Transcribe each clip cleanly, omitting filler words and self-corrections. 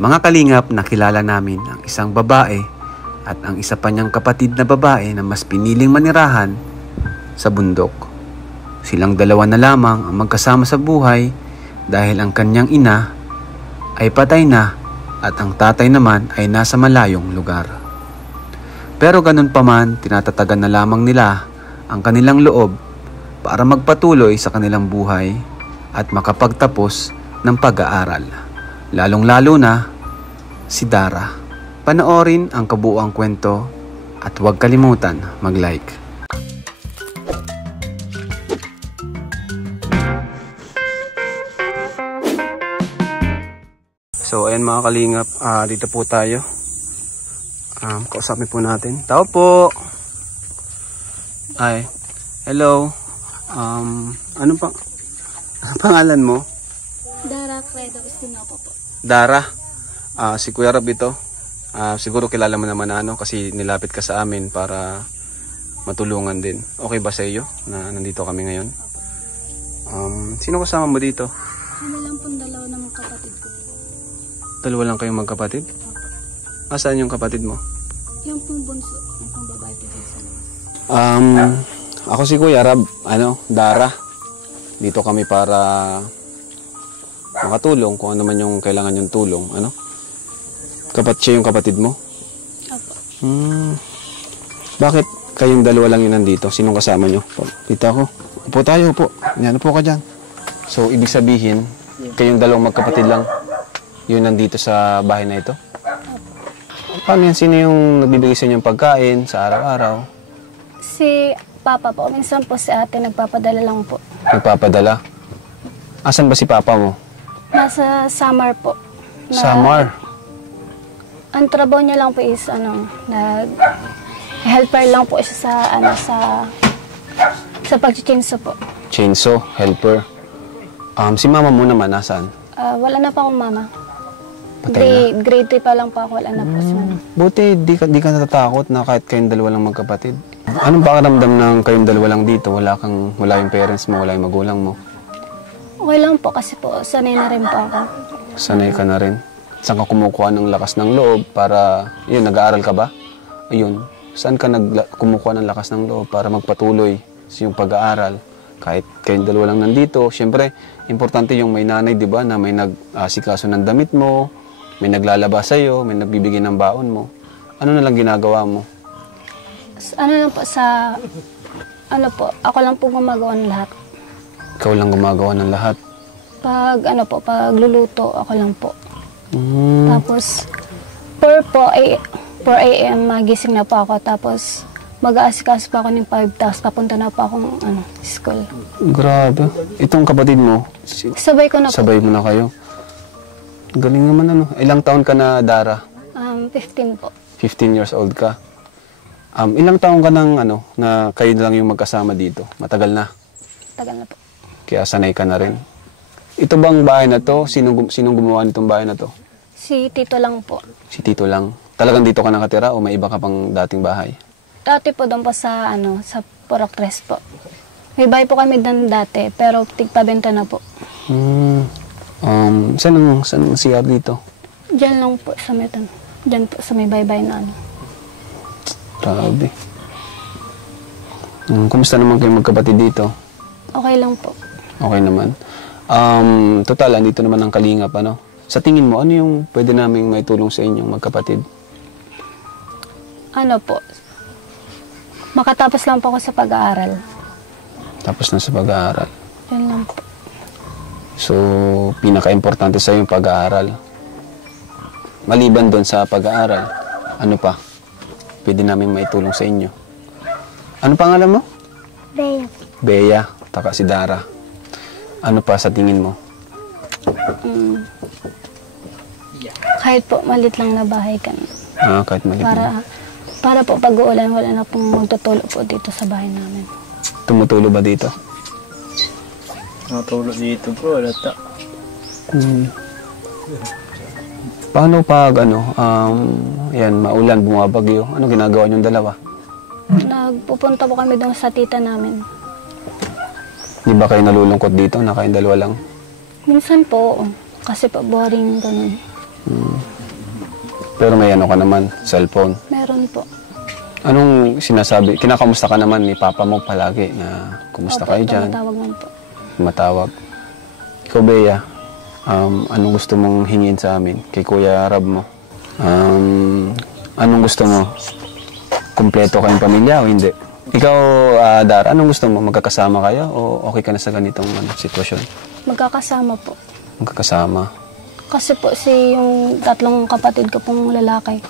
Mga kalingap, nakilala namin ang isang babae at ang isa pa niyang kapatid na babae na mas piniling manirahan sa bundok. Silang dalawa na lamang ang magkasama sa buhay dahil ang kanyang ina ay patay na at ang tatay naman ay nasa malayong lugar. Pero ganun pa man, tinatatagan na lamang nila ang kanilang loob para magpatuloy sa kanilang buhay at makapagtapos ng pag-aaral. Lalong-lalo na si Dara. Panoorin ang kabuuang kwento at huwag kalimutan mag-like. So ayan mga kalingap, dito po tayo. Kausapin po natin. Tao po! Ay, hello. Ano pangalan mo? Dara Credo Istinopo po. Dara. Si Kuya Rab ito. Siguro kilala mo naman kasi nilapit ka sa amin para matulungan din. Okay ba sa iyo na nandito kami ngayon? Sino kasama mo dito? Ano lang pong dalawa ng mga kapatid ko. Dalawa lang kayong magkapatid? Saan yung kapatid mo? Yung pong bunso, yung pong babae dito sa labas. Ako si Kuya Rab, Dara. Dito kami para makatulong kung ano man yung kailangan yung tulong, siya yung kapatid mo? Opo. Bakit kayong dalawa lang yun nandito? Sinong kasama nyo? Kita ko. Upo tayo, upo. Yan, upo ka dyan. So, ibig sabihin, kayong dalawang magkapatid lang yun nandito sa bahay na ito? Opo. Paano yan? Sino yung nagbibigay sa inyo ng pagkain sa araw-araw? Si Papa po. Minsan po si ate nagpapadala lang po. Nagpapadala? Asan ba si Papa mo? Nasa Samar po. Samar? Ang trabaho niya lang po is helper lang po siya sa pag-chainsaw po. Chainsaw, helper. Si mama mo naman, nasaan? Wala na pa akong mama. Patay na? Grade 3 pa lang po ako. Wala na po si mama. Buti, di ka natatakot na kahit kayong dalawa lang magkapatid. Anong pakiramdam ng kayong dalawa lang dito? Wala yung parents mo, wala yung magulang mo? Okay lang po kasi po sanay na rin po ako. Sanay ka na rin? Saan ka kumukuha ng lakas ng loob para, nag-aaral ka ba? Ayun, saan ka kumukuha ng lakas ng loob para magpatuloy sa iyong pag-aaral? Kahit kayong dalawa lang nandito, syempre, importante yung may nanay, di ba, na may nag-asikaso ng damit mo, may naglalaba sa'yo, may nagbibigay ng baon mo. Ano na lang ginagawa mo? Ako lang po gumagawa ng lahat. Ikaw lang gumagawa ng lahat? Pag luluto, ako lang po. Tapos, 4 a.m. magising na po ako. Tapos, mag-aasikaso pa ako ng 5. Tapos, papunta na po akong school. Grabe. Itong kapatid mo? Sabay ko na po. Sabay mo na kayo? Galing naman Ilang taon ka na, Dara? 15 po. 15 years old ka. Ilang taon ka nang na kayo lang yung magkasama dito? Matagal na? Tagal na po. Kaya sanay ka na rin. Ito bang bahay na to? Sinong gumawa nitong bahay na to? Si Tito lang po. Si Tito lang. Talagang dito ka nakatira o may iba ka pang dating bahay? Dati po doon po sa Purok 3 po. May bahay po kami doon dati, pero tigpabenta na po. Saan ang CR dito? Diyan lang po sa metan. Diyan po sa may baybay na Grabe. Kumusta naman kayo magkapatid dito? Okay lang po. Okay naman. Total, andito naman ang kalingap, Sa tingin mo, ano yung pwede naming maitulong sa inyong magkapatid? Makatapos lang po ako sa pag-aaral. Tapos na sa pag-aaral? Yan lang po. So, pinaka-importante sa yung pag-aaral. Maliban doon sa pag-aaral, ano pa? Pwede namin maitulong sa inyo. Ano pangalan mo? Bea. Bea, taka si Dara. Ano pa sa tingin mo? Kahit po malit lang na bahay ka. Kahit malit lang. Para po pag-uulan, wala na pong magtutulo po dito sa bahay namin. Tumutulo ba dito? Tulo dito po, wala ta. Paano pag maulan, bumabagyo? Ano ginagawa niyong dalawa? Nagpupunta po kami doon sa tita namin. Di ba kayo nalulungkot dito na kayong dalawa lang? Minsan po, kasi po boring ganun. Pero may ano ka naman, cellphone. Meron po. Anong sinasabi? Kinakamusta ka naman ni Papa mo palagi na kumusta kayo dyan? Tumatawag man po. Matawag. Ikaw, Bea, anong gusto mong hingin sa amin? Kay Kuya Rab mo? Anong gusto mo? Kumpleto kayong pamilya o hindi? Ikaw, Dar, anong gusto mo? Magkakasama kayo o okay ka na sa ganitong sitwasyon? Magkakasama po. Magkakasama. Kasi po yung tatlong kapatid ko pong lalaki,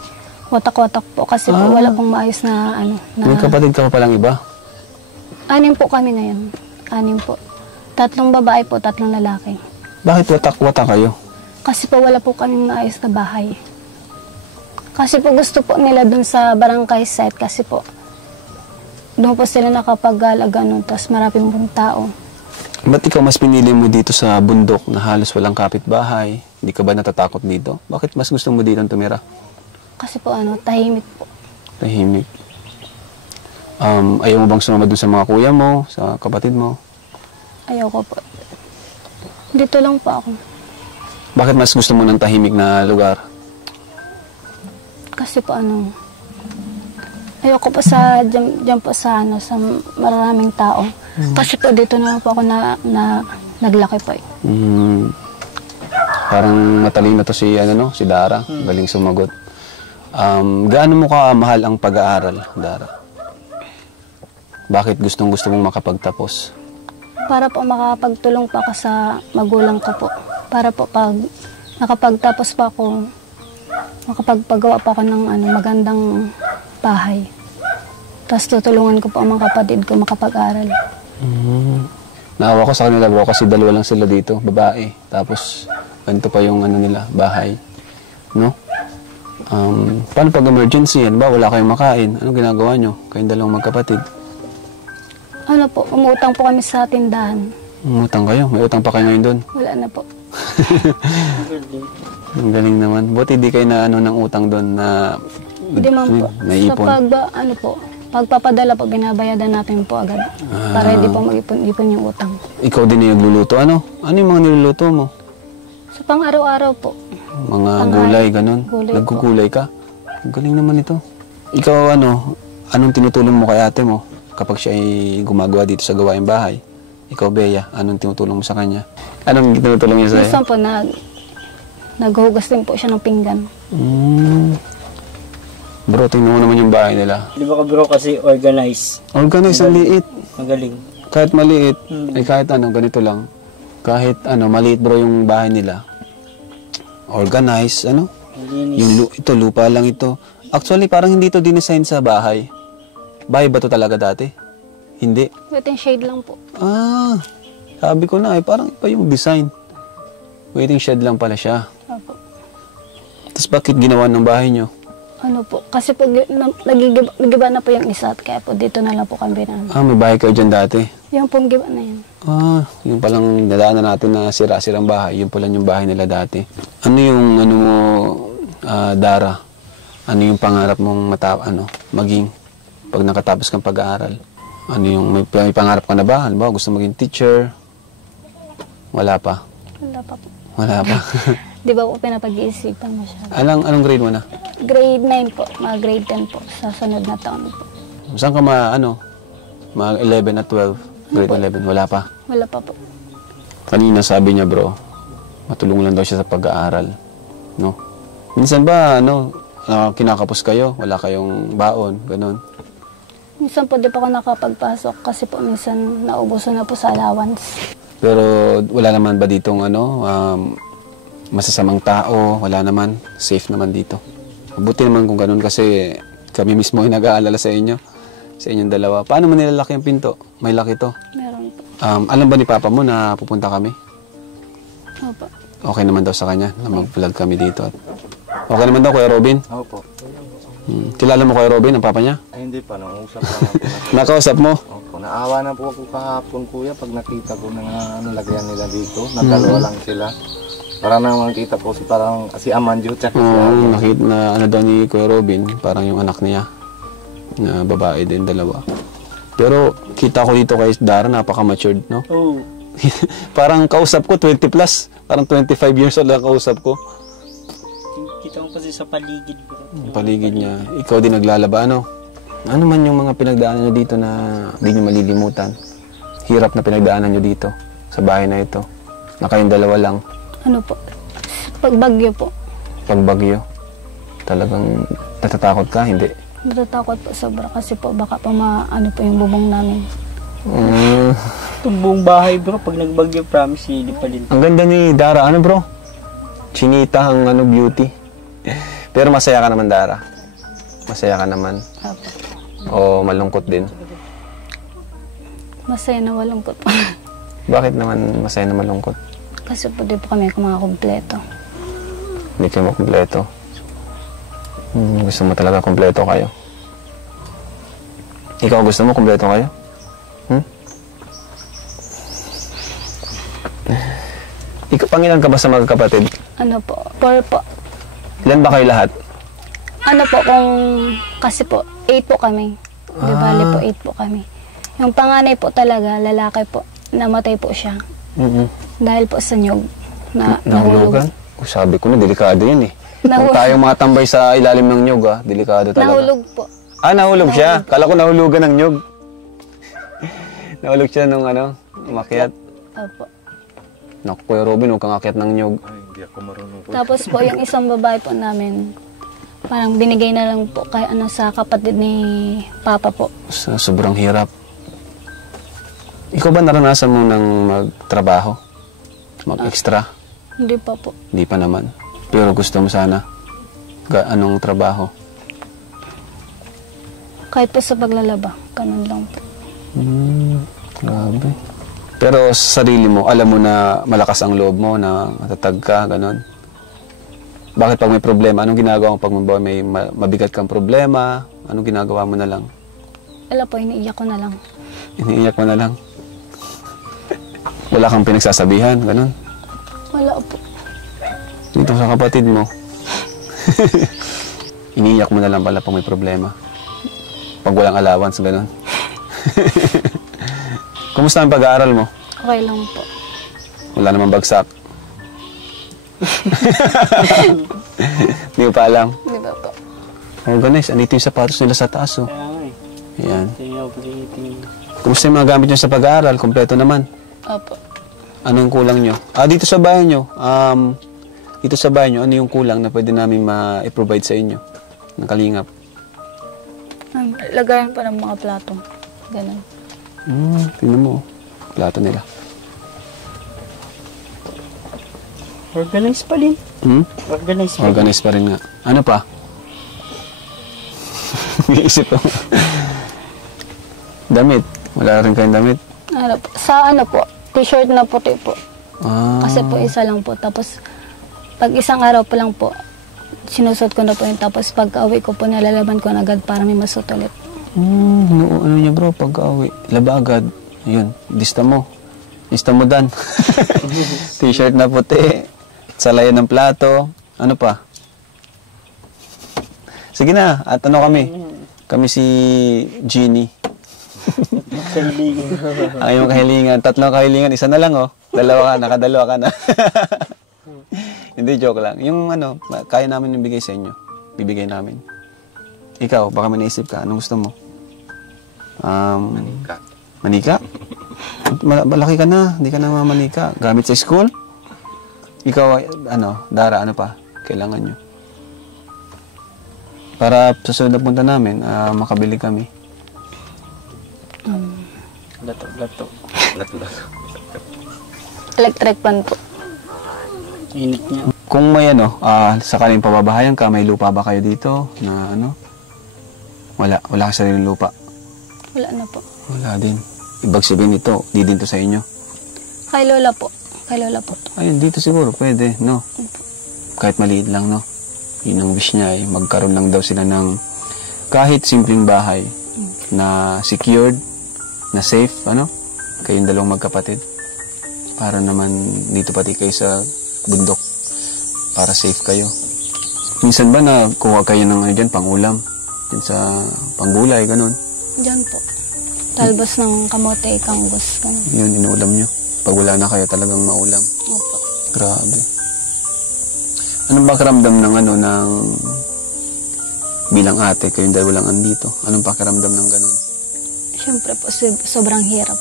watak-watak po. Kasi po wala pong maayos na ano. May kapatid ka pa palang iba? 6 po kami ngayon. 6 po. 3 babae po, 3 lalaki. Bakit watak-watak kayo? Kasi po wala po kaming maayos na bahay. Kasi po gusto po nila dun sa barangay site kasi po doon po sila nakapag-alaga nun, tapos maraming pong tao. Ba't ikaw mas pinili mo dito sa bundok na halos walang kapitbahay? Hindi ka ba natatakot dito? Bakit mas gusto mo dito tumira? Kasi po tahimik po. Tahimik. Ayaw mo bang sumama dun sa mga kuya mo, sa kapatid mo? Ayaw ko po. Dito lang po ako. Bakit mas gusto mo ng tahimik na lugar? Kasi po ayoko po sa dyan po sa sa maraming tao. Kasi po dito na lang po ako naglaki po eh. Parang matalino to si si Dara, galing sumagot. Gaano mo ka mahal ang pag-aaral, Dara? Bakit gustong-gusto mong makapagtapos? Para po makapagtulong pa ako sa magulang ko po. Para po pag nakapagtapos pa ako, makapagpagawa pa ako ng magandang bahay. Tapos tutulungan ko po ang mga kapatid ko makapag-aral. Naawa ko sa kanila bro kasi 2 lang sila dito, babae. Tapos ganito pa yung nila, bahay. No? Paano pag emergency? Ba, wala kayong makain? Anong ginagawa nyo? Kayong 2 magkapatid. Umutang po kami sa tindahan. Umutang kayo? May utang pa kayo ngayon doon? Wala na po. Ang galing naman. Buti di kayo na ng utang doon na Hindi man po. naipon. Sa pagpapadala po, binabayadan natin po agad. Para hindi po mag-ipon yung utang. Ikaw din yung nagluluto. Ano yung mga niluluto mo? Sa pang-araw-araw po. Mga gulay, ganun? Gulay Nagkugulay ka? Ang galing naman ito. Ikaw anong tinutulong mo kay ate mo kapag siya ay gumagawa dito sa gawaing bahay? Ikaw, Bea, anong tinutulong mo sa kanya? Anong tinutulong niya sa'yo? Minsan po, naghuhugas din po siya ng pinggan. Bro, tingnan mo naman yung bahay nila. Di ba ka bro kasi organized? Organize, ang liit. Magaling. Kahit maliit, kahit ganito lang. Kahit maliit bro yung bahay nila. Organize, Malinis. Ito, lupa lang ito. Actually, parang hindi ito dinesign sa bahay. Bahay ba ito talaga dati? Hindi. Waiting shade lang po. Sabi ko na parang iba yung design. Waiting shed lang pala siya. Opo. Tapos bakit ginawa ng bahay nyo? Kasi po nagigiba na po yung isa at kaya po dito na lang po kami binaan. May bahay kayo dyan dati? Yung pong giba na yun. Yung palang nadaanan natin na sira-sirang bahay. Yung pala yung bahay nila dati. Ano yung mo, Dara? Ano yung pangarap mong maging pag nakatapos kang pag-aaral? Ano yung may pangarap ka na ba? Halimbawa, gusto maging teacher? Wala pa? Wala pa po. Wala pa. Di ba po pinapag-iisipan masyado? Anong grade mo na? Grade 9 po, mga grade 10 po, sa sunod na taon po. Saan ka mga 11 at 12? Grade 11, wala pa? Wala pa po. Kanina sabi niya bro, matulong lang daw siya sa pag-aaral. No? Minsan ba, kinakapos kayo? Wala kayong baon? Ganon? Minsan po di pa ako nakapagpasok kasi po minsan naubusan na po sa allowance. Pero wala naman ba ditong masasamang tao? Wala naman? Safe naman dito? Mabuti naman kung ganun kasi kami mismo ay nag-aalala sa inyo. Sa inyong 2. Paano mo nilalaki ang pinto? May laki to. Meron po. Alam ba ni Papa mo na pupunta kami? Opo. Okay naman daw sa kanya na mag-vlog kami dito. Okay naman daw, Kuya Robin? Opo. Kilala mo Kuya Robin, ang Papa niya? Ay, hindi pa. Nangusap lang ako. Nakausap mo? Opo. Naawa na po ako kahapon kuya pag nakita ko na lagyan nila dito. Nagdalawa lang sila. Para nang makita po si Amanjo tsaka si Ate. Nakita na daw ni Kuya Robin, parang yung anak niya. Na babae din, 2. Pero kita ko dito kay Dara, napaka-matured, no? Oh. Parang kausap ko, 20 plus. Parang 25 years old lang kausap ko. Kita mo kasi sa paligid bro. Paligid niya. Ikaw din naglalaba, ano? Ano man yung mga pinagdaanan nyo dito na hindi nyo malilimutan? Hirap na pinagdaanan nyo dito, sa bahay na ito. Na kayong dalawa lang. Ano po? Pagbagyo po. Pag bagyo, talagang natatakot ka, hindi? Natatakot po sobra kasi po baka pa ano po yung bubong namin. Itong buong bahay bro, pag nagbagyo, promise, hindi pa din. Ang ganda ni Dara, ano bro? Chinita ang ano, beauty. Pero masaya ka naman, Dara. Masaya ka naman. Apo. O malungkot din. Masaya na malungkot po. Bakit naman masaya na malungkot? Kasi po di po kami kumakakompleto. Hindi kayo makumpleto. Gusto mo talaga kumpleto kayo? Ikaw gusto mo kumpleto kayo? Ikaw, pangilan ka ba sa magkakapatid? Ano po? 4 po. Ilan ba kayo lahat? Ano po kung... Kasi po, 8 po kami. Di bali po, 8 po kami. Yung panganay po talaga, lalaki po. Namatay po siya. Dahil po sa nyog. Nahulugan? Sabi ko na, delikado yun eh. Kung Nahulog. tayong mga tambay sa ilalim ng nyog, delikado talaga. Nahulog po. Nahulog siya? Kala ko nahulugan ng nyog. Nahulog siya nung umakyat. Opo. Naku, Kuya Robin, huwag kang akyat ng nyog. Ay, hindi ako marunong po. Tapos po, yung isang babae po namin, parang binigay na lang po kay sa kapatid ni Papa po. Sobrang hirap. Ikaw ba naranasan mo ng magtrabaho? Mag-extra? Hindi pa po. Hindi pa naman. Pero gusto mo sana? Anong trabaho? Kahit po sa paglalaba, ganun lang po. Grabe. Pero sa sarili mo, alam mo na malakas ang loob mo, na matatag ka, gano'n. Bakit pag may problema, anong ginagawa mo pag may mabigat kang problema? Anong ginagawa mo na lang? Wala po, iniiyak ko na lang. Iniiyak mo na lang? Wala kang pinagsasabihan, gano'n? Wala po. Dito sa kapatid mo. Iniiyak mo na lang pala pag may problema. Pag walang allowance, gano'n. Kumusta ang pag-aaral mo? Okay lang po. Wala namang bagsak. Hindi mo pa alam. Di ba po? Oh, guys, andito yung sapatos nila sa taas, oh. Kaya nga eh. Ayan. Tingnan ko tingin. Kumusta yung mga gamit nyo sa pag-aaral? Kompleto naman. Opo. Anong kulang nyo? Dito sa bahay nyo. Dito sa bahay nyo, ano yung kulang na pwede namin ma-provide sa inyo? Ng kalingap. Lagayan pa ng mga plato. Ganun. Tingnan mo. Plato nila. Organized pa din. Organized pa din. Organized pa rin nga. Ano pa? Iisip ko. Damit. Wala rin kayong damit. Ano po? Sa ano po? T-shirt na puti po. Kasi po isa lang po. Tapos pag isang araw po lang po, sinusot ko na po yun. Tapos pag uwi ko po, nalalaban ko na agad para may masot ulit. Ano niya bro, pag-awi. Laba agad. Ayun, lista mo. Lista mo dan. T-shirt na puti. Salayan ng plato. Ano pa? Sige na, at ano kami? Kami si Jeannie. Kahilingan. Ang iyong kahilingan. 3 kahilingan. Isa na lang, oh. Dalawa ka, nakadalawa ka na. Hindi, joke lang. Yung kaya namin ibigay sa inyo. Bibigay namin. Ikaw, baka may naisip ka. Anong gusto mo? Manika. Manika? Malaki ka na. Hindi ka na mamanika. Gamit sa school? Ikaw, Dara, ano pa? Kailangan nyo. Para sa sunod na punta namin, makabili kami. Lato. Electric fan po. Init niya. Kung may sakaling pababahayan ka, may lupa ba kayo dito na Wala ka sariling lupa. Wala na po. Wala din. Ibig sabihin ito, di din to sa inyo. Kay Lola po. Kay Lola po. Ayun, dito siguro, pwede, no? Kahit maliit lang, no? Yun ang wish niya, magkaroon lang daw sila ng kahit simpleng bahay na secured, na safe, kayong dalawang magkapatid. Para naman dito pati kayo sa bundok, para safe kayo. Minsan ba na kuha kayo ng dyan, pang-ulam? Dyan sa panggulay, ganun? Diyan po. Talbos ng kamote, kanggos. Ganun. Yun, inuulam nyo. Pag wala na kayo talagang maulam. Opo. Grabe. Anong pakiramdam ng bilang ate, kayong dalawa lang andito? Anong pakiramdam ng ganun? Siyempre po, sobrang hirap.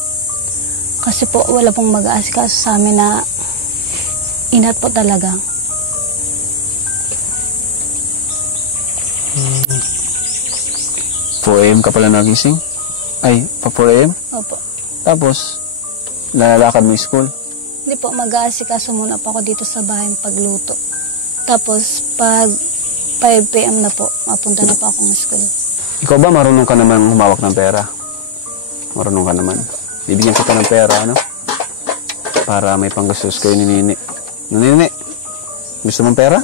Kasi po, wala pong mag-aasikaso sa amin na inat po talaga. 4 AM ka pala nagising? Ay, pa 4 AM? Opo. Tapos, lalakad mo yung school? Hindi po, mag-aasikaso muna po ako dito sa bahay pagluto. Tapos, pag 5 PM na po, mapunta na po akong school. Ikaw ba marunong ka naman humawak ng pera? Marunong ka naman. Bibigyan kita ng pera, ano? Para may panggastos kayo ni Nini. Nini, gusto mong pera?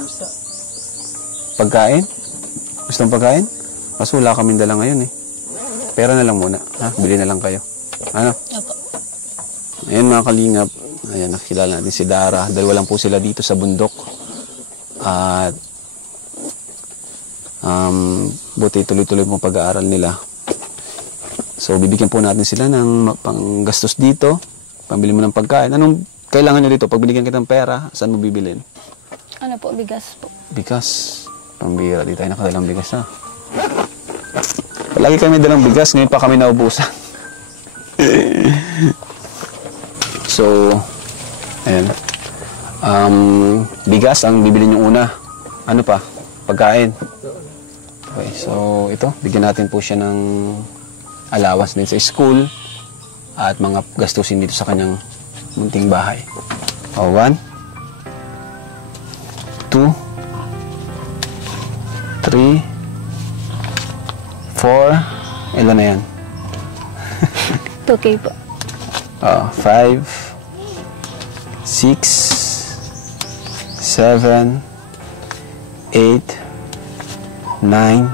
Pagkain? Gusto mong pagkain? Kasi wala kaming dala ngayon eh. Pera na lang muna. Ha? Bili na lang kayo. Ano? Opo. Ayan mga kalingap. Ayan, nakikilala natin si Dara. Dalawa lang po sila dito sa bundok. At buti tuloy-tuloy pong pag-aaral nila. So, bibigyan po natin sila ng panggastos dito. Pambili mo ng pagkain. Anong kailangan nyo dito? Pag binigyan kitang pera, saan mo bibilin? Ano po, bigas po. Bigas. Pambira. Di tayo nakadalang bigas ha. Palagi kami dalang bigas. Ngayon pa kami naubusan. So, ayan. Bigas ang bibili nyo una. Ano pa? Pagkain. Okay, so ito. Bigyan natin po siya ng allowance din sa school at mga gastusin dito sa kanyang munting bahay. O, 1, 2, 3, 4, ilan na yan? 2K po. 5, 6, 7, 8, 9,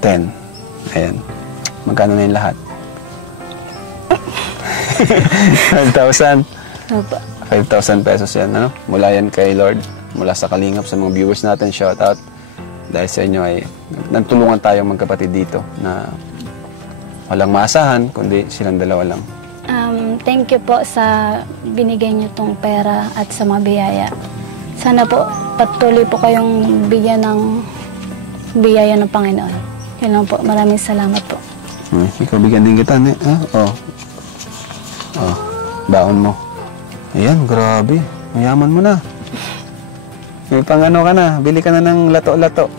10. Ayan. Magkano na yung lahat? 5,000. Opo. 5,000 pesos yan, ano? Mula yan kay Lord. Mula sa Kalingap, sa mga viewers natin, shout out. Dahil sa inyo ay nagtulungan tayong magkapatid dito na walang maasahan, kundi silang dalawa lang. Thank you po sa binigay niyo tong pera at sa mga biyaya. Sana po patuloy po kayong bigyan ng biyaya ng Panginoon. Yun lang po. Maraming salamat po. Ikaw bigyan din kita, ne? Baon mo. Ayan, grabe. Mayaman mo na. May pang-ano ka na. Bili ka na ng lato-lato.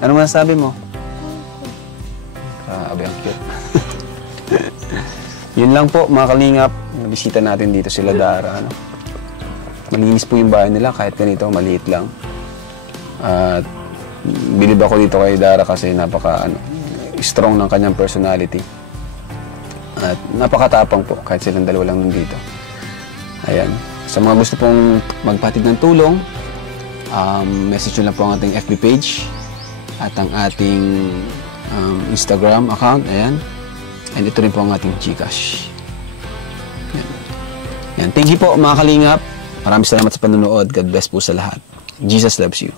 Ano masasabi mo? Grabe, ang cute. Yun lang po, mga kalingap. Nabisita natin dito sila Dara. Ano? Malinis po yung bahay nila kahit ganito, maliit lang. At bilib ako dito kay Dara kasi strong ng kanyang personality. At napakatapang po kahit silang dalawa lang nandito. Ayan. Sa mga gusto pong magpatid ng tulong, message nyo lang po ang ating FB page at ang ating Instagram account. Ayan. And ito rin po ang ating GCash. Ayan. Ayan. Thank you po mga kalingap. Maraming salamat sa panonood. God bless po sa lahat. Jesus loves you.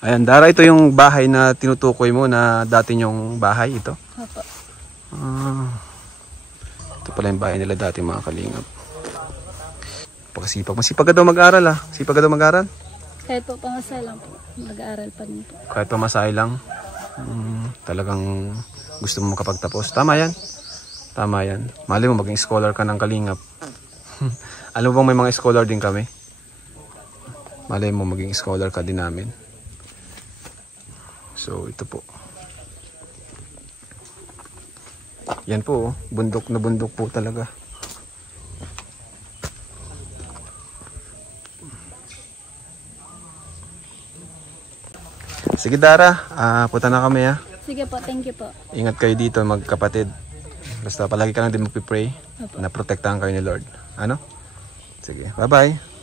Ayan, Dara, ito yung bahay na tinutukoy mo na dati yung bahay ito. Opo. Ito pala yung bahay nila dati mga kalingap. Pagkasipag. Masipag ka daw mag-aral ah. Sipag ka daw mag-aral? Kahit po pamasay lang po. Mag-aaral pa din po. Kahit pamasahe lang. Talagang gusto mo makapagtapos. Tama yan. Tama yan. Mali mo maging scholar ka ng kalingap. Alam mo bang may mga scholar din kami? Malay mo maging scholar ka din namin. So ito po. Yan po, bundok na bundok po talaga. Sige Dara, punta na kami ha. Sige po, thank you po. Ingat kayo dito magkapatid. Basta palagi ka lang din magpipray na protektahan kayo ni Lord. Ano? Sige, bye-bye.